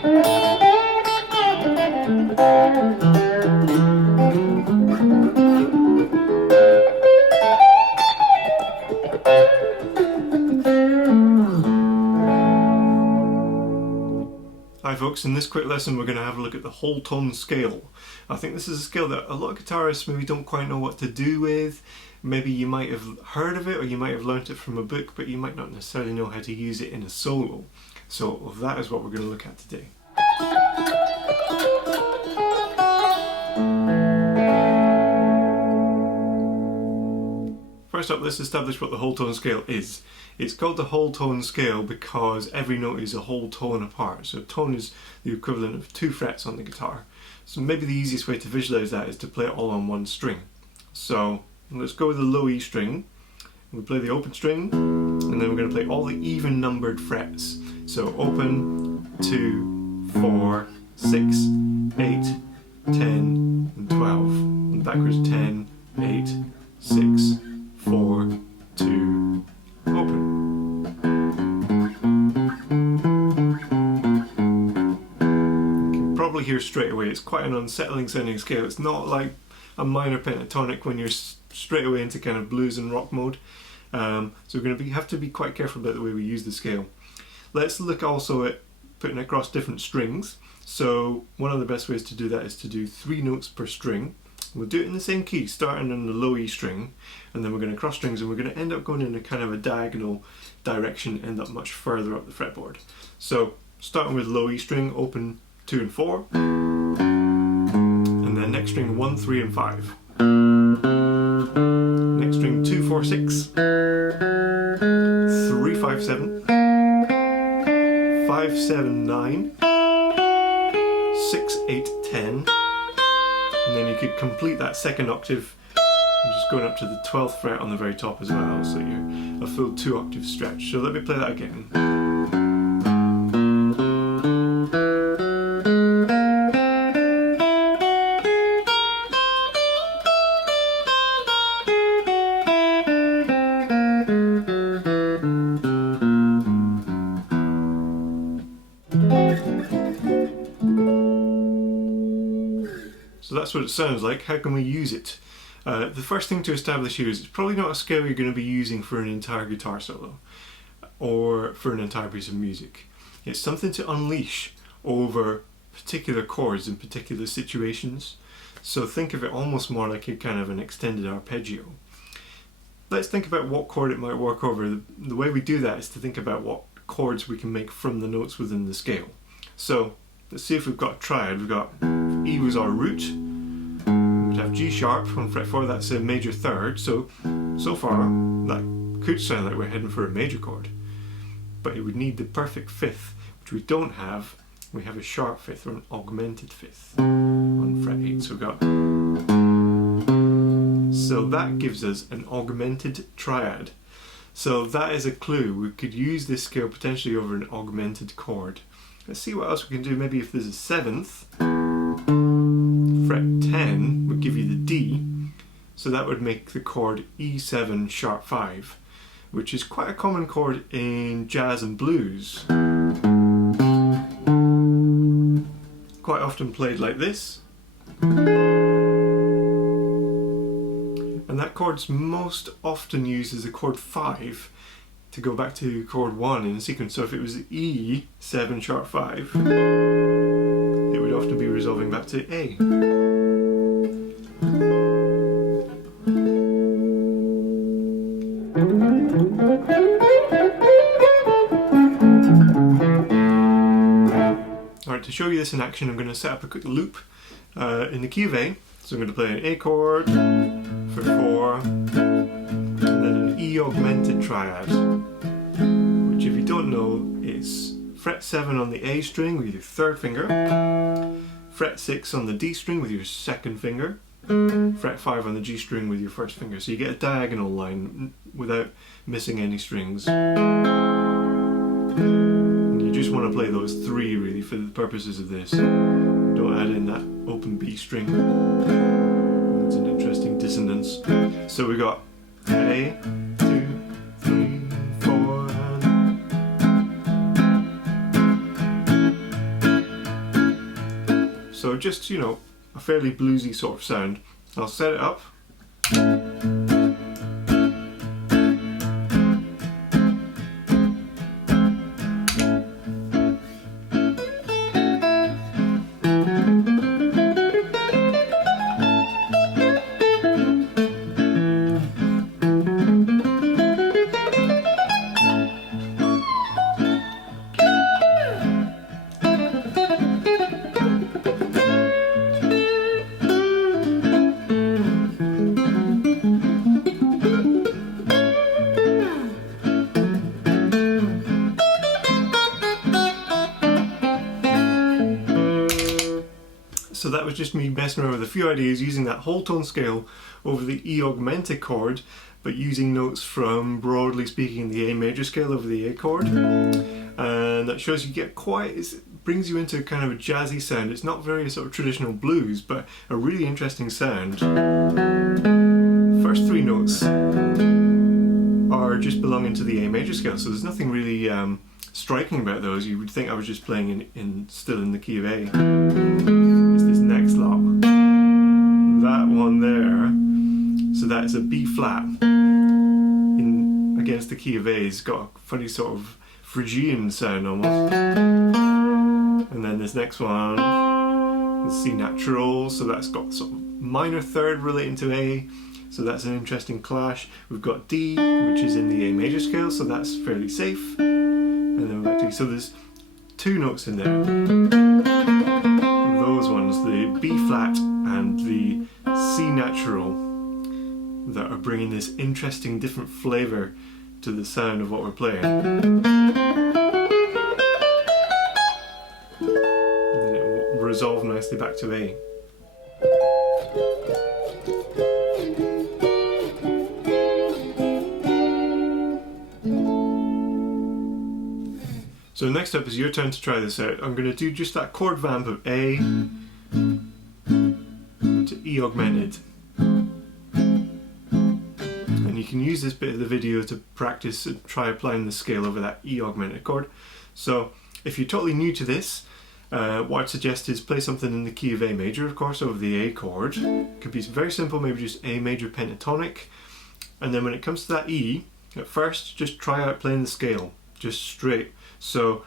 Hi folks, in this quick lesson we're going to have a look at the whole tone scale. I think this is a scale that a lot of guitarists maybe don't quite know what to do with. Maybe you might have heard of it or you might have learnt it from a book, but you might not necessarily know how to use it in a solo. So that is what we're going to look at today. First up, let's establish what the whole tone scale is. It's called the whole tone scale because every note is a whole tone apart. So a tone is the equivalent of 2 frets on the guitar. So maybe the easiest way to visualize that is to play it all on one string. So let's go with the low E string. We'll play the open string, and then we're going to play all the even numbered frets. So open, 2, 4, 6, 8, 10, and 12. And backwards 10, 8, 6, 4, 2, open. You can probably hear straight away it's quite an unsettling sounding scale. It's not like a minor pentatonic when you're straight away into kind of blues and rock mode. So we're going to have to be quite careful about the way we use the scale. Let's look also at putting across different strings. So one of the best ways to do that is to do 3 notes per string. We'll do it in the same key, starting on the low E string, and then we're going to cross strings and we're going to end up going in a kind of a diagonal direction, end up much further up the fretboard. So starting with low E string, open 2 and 4, and then next string 1, 3 and 5. Next string 2, 4, 6, 3, 5, 7, 5, 7, 9, 6, 8, 10. And then you could complete that second octave and just going up to the 12th fret on the very top as well, so you're a full 2 octave stretch. So let me play that again. So that's what it sounds like. How can we use it? The first thing to establish here is it's probably not a scale you're going to be using for an entire guitar solo or for an entire piece of music. It's something to unleash over particular chords in particular situations. So think of it almost more like a kind of an extended arpeggio. Let's think about what chord it might work over. The way we do that is to think about what chords we can make from the notes within the scale. So let's see if we've got a triad. We've got E was our root. We'd have G sharp on fret 4, that's a major third. So far that could sound like we're heading for a major chord. But it would need the perfect fifth, which we don't have. We have a sharp fifth or an augmented fifth on fret 8. So that gives us an augmented triad. So that is a clue. We could use this scale potentially over an augmented chord. Let's see what else we can do. Maybe if there's a 7th, fret 10 would give you the D, so that would make the chord E7 sharp 5, which is quite a common chord in jazz and blues. Quite often played like this. And that chord's most often used as a chord 5 to go back to chord 1 in a sequence. So if it was E7 sharp 5, it would often be resolving back to A. Alright, to show you this in action, I'm going to set up a quick loop in the key of A. So I'm going to play an A chord for 4, and then an E augmented triad, which if you don't know is fret 7 on the A string with your 3rd finger, fret 6 on the D string with your 2nd finger, fret 5 on the G string with your 1st finger. So you get a diagonal line without missing any strings. And you just want to play those 3 really for the purposes of this. Don't add in that open B string. That's an interesting dissonance. So we got A, 2, 3, 4, So just, you know, a fairly bluesy sort of sound. I'll set it up. So that was just me messing around with a few ideas using that whole tone scale over the E augmented chord, but using notes from, broadly speaking, the A major scale over the A chord. And that shows you get quite, it brings you into kind of a jazzy sound. It's not very sort of traditional blues, but a really interesting sound. First three notes are just belonging to the A major scale, so there's nothing really striking about those. You would think I was just playing still in the key of A. It's this next lot, that one there, so that's a B flat against the key of A. It's got a funny sort of Phrygian sound almost. And then this next one is C natural, so that's got sort of minor third relating to A, so that's an interesting clash. We've got D, which is in the A major scale, so that's fairly safe. And then we're back to E. So there's two notes in there. Those ones, the B flat and the C natural, that are bringing this interesting different flavour to the sound of what we're playing. And then it will resolve nicely back to A. So next up is your turn to try this out. I'm going to do just that chord vamp of A to E augmented. And you can use this bit of the video to practice and try applying the scale over that E augmented chord. So if you're totally new to this, what I'd suggest is play something in the key of A major, of course, over the A chord. It could be very simple, maybe just A major pentatonic. And then when it comes to that E, at first just try out playing the scale, just straight. So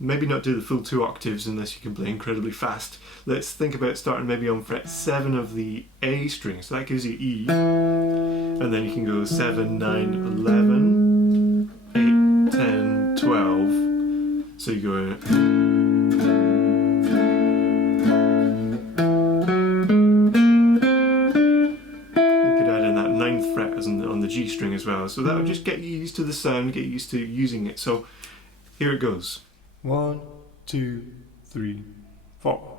maybe not do the full 2 octaves unless you can play incredibly fast. Let's think about starting maybe on fret 7 of the A string, so that gives you E. And then you can go 7, 9, 11, 8, 10, 12. So you go... You could add in that 9th fret as on the G string as well. So that would just get you used to the sound, get you used to using it. So here it goes. 1, 2, 3, 4.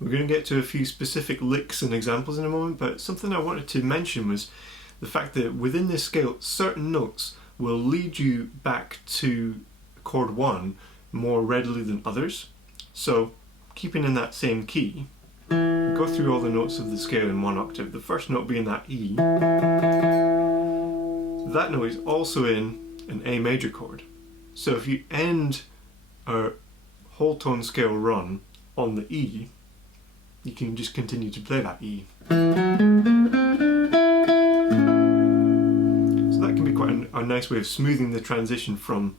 We're going to get to a few specific licks and examples in a moment, but something I wanted to mention was the fact that within this scale, certain notes will lead you back to chord 1 more readily than others. So, keeping in that same key, we go through all the notes of the scale in 1 octave. The first note being that E. That note is also in an A major chord. So if you end a whole tone scale run on the E, you can just continue to play that E. So that can be quite a nice way of smoothing the transition from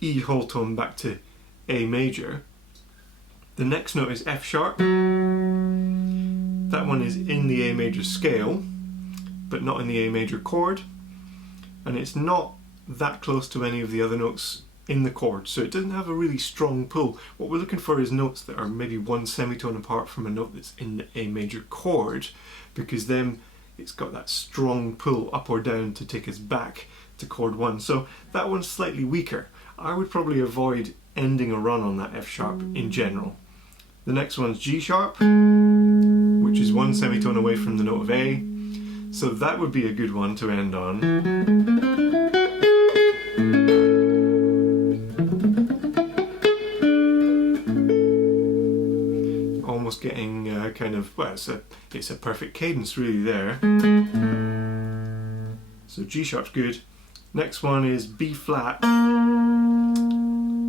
E whole tone back to A major. The next note is F sharp. That one is in the A major scale, but not in the A major chord. And it's not that close to any of the other notes in the chord, so it doesn't have a really strong pull. What we're looking for is notes that are maybe one semitone apart from a note that's in the A major chord, because then it's got that strong pull up or down to take us back to chord 1. So that one's slightly weaker. I would probably avoid ending a run on that F sharp in general. The next one's G sharp, which is one semitone away from the note of A, so that would be a good one to end on. Getting kind of, well, it's a perfect cadence really there. So G sharp's good. Next one is B flat.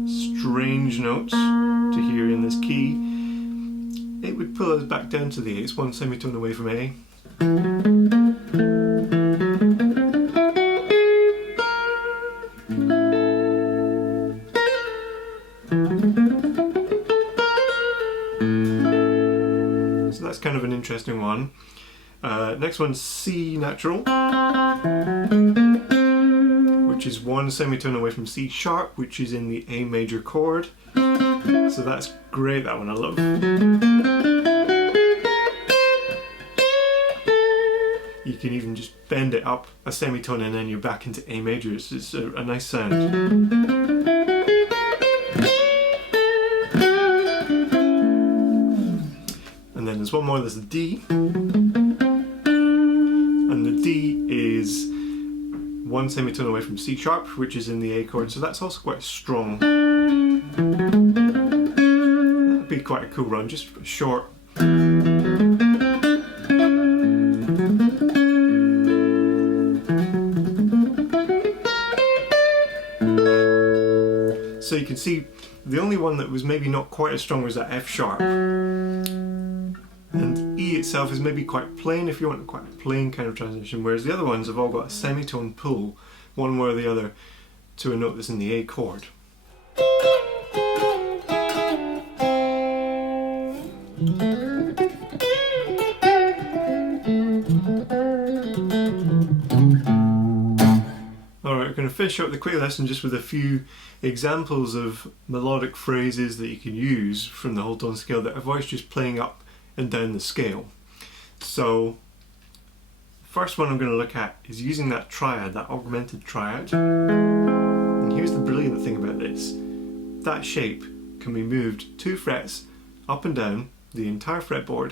Strange notes to hear in this key. It would pull us back down to the A. It's one semitone away from A. That's kind of an interesting one. Next one's C natural, which is one semitone away from C sharp, which is in the A major chord. So that's great, that one I love. You can even just bend it up a semitone and then you're back into A major. It's a nice sound. And then there's one more, there's a D, and the D is one semitone away from C sharp, which is in the A chord, so that's also quite strong. That'd be quite a cool run, just short. So you can see the only one that was maybe not quite as strong was that F sharp. And E itself is maybe quite plain if you want quite a plain kind of transition, whereas the other ones have all got a semitone pull, one way or the other, to a note that's in the A chord. Alright, we're going to finish up the quick lesson just with a few examples of melodic phrases that you can use from the whole tone scale that avoid just playing up and down the scale. So the first one I'm going to look at is using that triad, that augmented triad. And here's the brilliant thing about this. That shape can be moved 2 frets up and down the entire fretboard,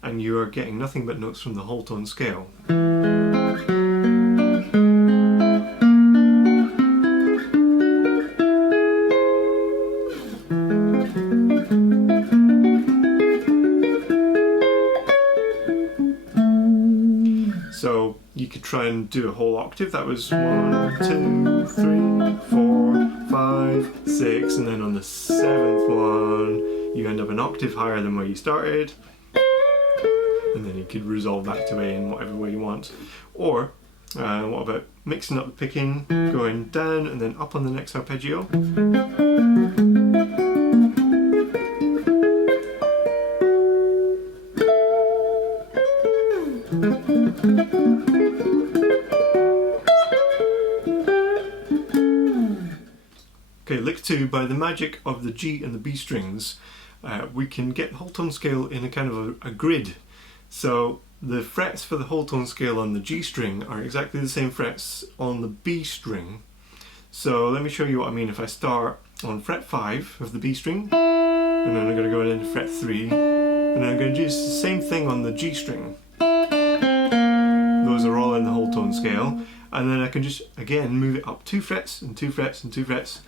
and you are getting nothing but notes from the whole tone scale. So you could try and do a whole octave. That was 1, 2, 3, 4, 5, 6, and then on the 7th one you end up an octave higher than where you started, and then you could resolve back to A in whatever way you want. Or what about mixing up the picking, going down and then up on the next arpeggio. Okay, lick 2, by the magic of the G and the B strings, we can get the whole tone scale in a kind of a grid. So the frets for the whole tone scale on the G string are exactly the same frets on the B string. So let me show you what I mean. If I start on fret 5 of the B string, and then I'm going to go into fret 3, and then I'm going to do the same thing on the G string. Those are all in the whole tone scale. And then I can just, again, move it up 2 frets and 2 frets and 2 frets.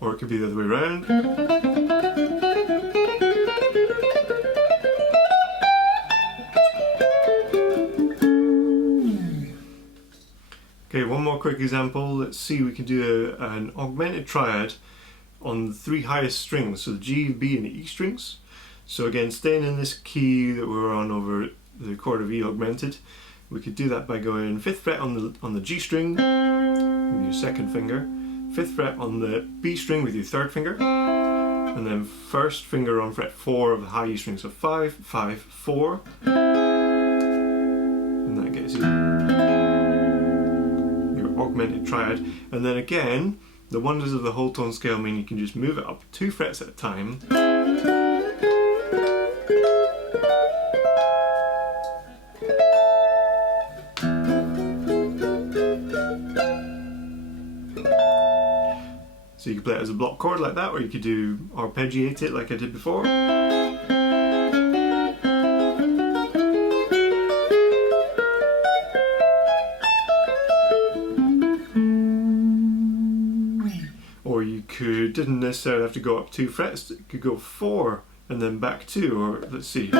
Or it could be the other way around. Okay, one more quick example. Let's see, we can do an augmented triad on the 3 highest strings, so the G, B and the E strings. So again, staying in this key that we were on over the chord of E augmented, we could do that by going 5th fret on the G string with your 2nd finger, 5th fret on the B string with your 3rd finger, and then 1st finger on fret 4 of the high E string, so 5, 5, 4, and that gets you your augmented triad. And then again, the wonders of the whole tone scale mean you can just move it up 2 frets at a time. So you could play it as a block chord like that, or you could do arpeggiate it like I did before. Or you didn't necessarily have to go up 2 frets, you could go 4 and then back 2, or let's see.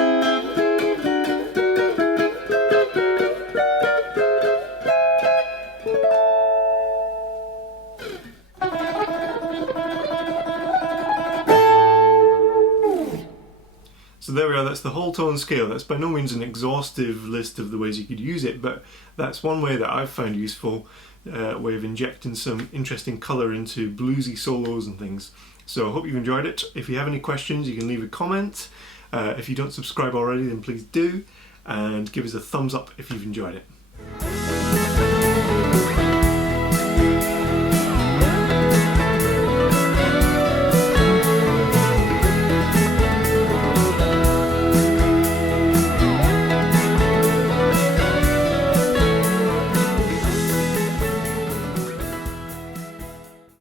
So there we are, that's the whole tone scale. That's by no means an exhaustive list of the ways you could use it, but that's one way that I've found useful, way of injecting some interesting colour into bluesy solos and things. So I hope you've enjoyed it. If you have any questions, you can leave a comment. If you don't subscribe already, then please do, and give us a thumbs up if you've enjoyed it.